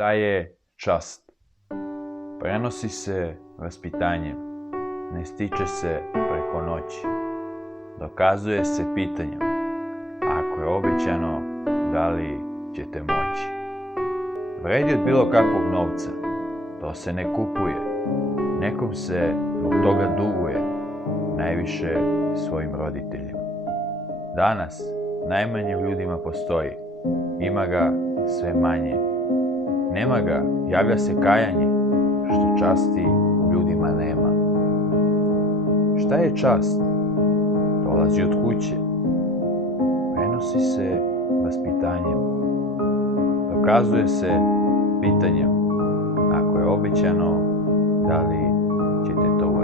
Šta je čast? Prenosi se vaspitanjem, ne stiče se preko noći. Dokazuje se pitanjem, ako je obećano, da li ćete moći? Vredi od bilo kakvog novca, to se ne kupuje. Nekom se zbog toga duguje, najviše svojim roditeljima. Danas najmanje u ljudima postoji, ima ga sve manje. Nema ga, javlja se kajanje, što časti u ljudima nema. Šta je čast? Dolazi od kuće. Prenosi se vaspitanjem. Dokazuje se pitanjem, ako je obećano, da li ćete to uraditi?